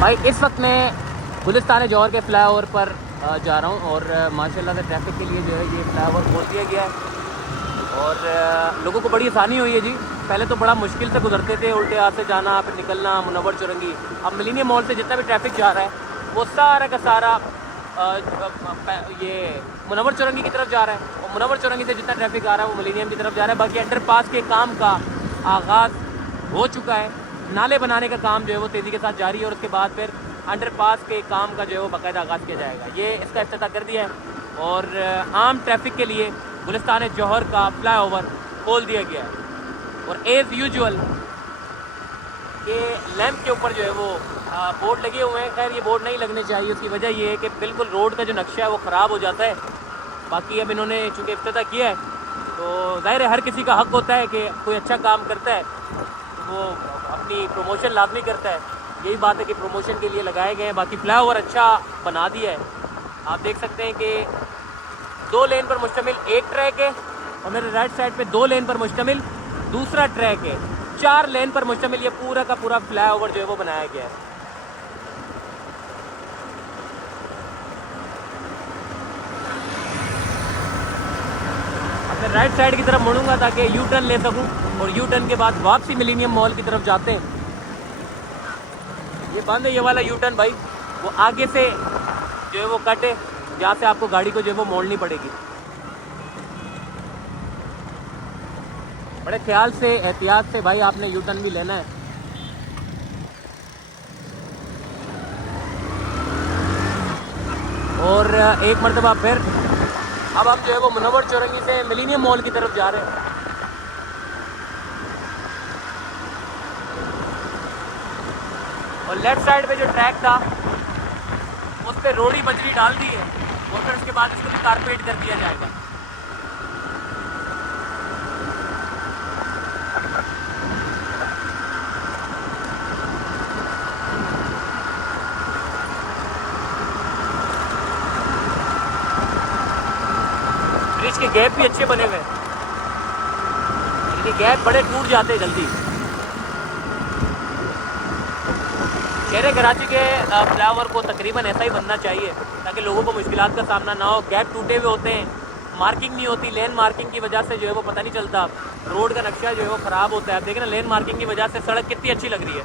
भाई इस वक्त मैं गुलिस्तान जौहर के फ्लाईओवर पर जा रहा हूँ और माशाल्लाह से ट्रैफिक के लिए जो है ये फ्लाईओवर खोल दिया गया है और लोगों को बड़ी आसानी हुई है जी। पहले तो बड़ा मुश्किल से गुजरते थे, उल्टे हाथ से जाना फिर निकलना मुनव्वर चौरंगी। अब मिलीनियम मॉल से जितना भी ट्रैफिक जा रहा है वो सारा का सारा ये मुनव्वर चौरंगी की तरफ जा रहा है और मुनव्वर चौरंगी से जितना ट्रैफिक आ रहा है वो मिलीनियम की तरफ जा रहा है। बाकी अंडरपास के काम का आगाज़ हो चुका है, नाले बनाने का काम जो है वो तेज़ी के साथ जारी है और उसके बाद फिर अंडरपास के काम का जो है वो बाकायदा आगाज़ किया जाएगा। ये इसका इफ्तिताह कर दिया है और आम ट्रैफिक के लिए गुलिस्तान जौहर का फ्लाईओवर खोल दिया गया है। और एज़ यूजुअल ये लैंप के ऊपर जो है वो बोर्ड लगे हुए हैं। खैर ये बोर्ड नहीं लगने चाहिए, उसकी वजह ये है कि बिल्कुल रोड का जो नक्शा है वो ख़राब हो जाता है। बाकी अब इन्होंने चूँकि इफ्तिताह किया है तो ज़ाहिर है हर किसी का हक़ होता है कि कोई अच्छा काम करता है तो वो अपनी प्रमोशन लाजमी करता है। यही बात है कि प्रमोशन के लिए लगाए गए हैं। बाकी फ्लाईओवर अच्छा बना दिया है। आप देख सकते हैं कि 2 लेन पर मुश्तमिल एक ट्रैक है और मेरे राइट साइड पे 2 लेन पर मुश्तमिल दूसरा ट्रैक है। 4 लेन पर मुश्तमिल ये पूरा का पूरा फ्लाईओवर जो है वो बनाया गया है। मैं राइट साइड की तरफ मुड़ूंगा ताकि यू टर्न ले सकूं और यू टर्न के बाद वापसी मिलीनियम मॉल की तरफ जाते हैं। ये बंद है ये वाला यू टर्न भाई, वो आगे से जो है वो कट है जहाँ से आपको गाड़ी को जो है वो मोड़नी पड़ेगी। बड़े ख्याल से एहतियात से भाई आपने यू टर्न भी लेना है। और एक मरतबा फिर अब हम जो है वो मुनव्वर चौरंगी से मिलीनियम मॉल की तरफ जा रहे हैं। और लेफ्ट साइड पे जो ट्रैक था उस पर रोड़ी बजरी डाल दी है और फिर उसके बाद इसको भी कारपेट कर दिया जाएगा। ब्रिज के गैप भी अच्छे बने हुए हैं, गैप बड़े टूट जाते हैं जल्दी। शहर कराची के फ्लाईओवर को तकरीबन ऐसा ही बनना चाहिए ताकि लोगों को मुश्किलात का सामना ना हो। गैप टूटे हुए होते हैं, मार्किंग नहीं होती, लेन मार्किंग की वजह से जो है वो पता नहीं चलता, रोड का नक्शा जो है वो ख़राब होता है। आप देखें ना लेन मार्किंग की वजह से सड़क कितनी अच्छी लग रही है।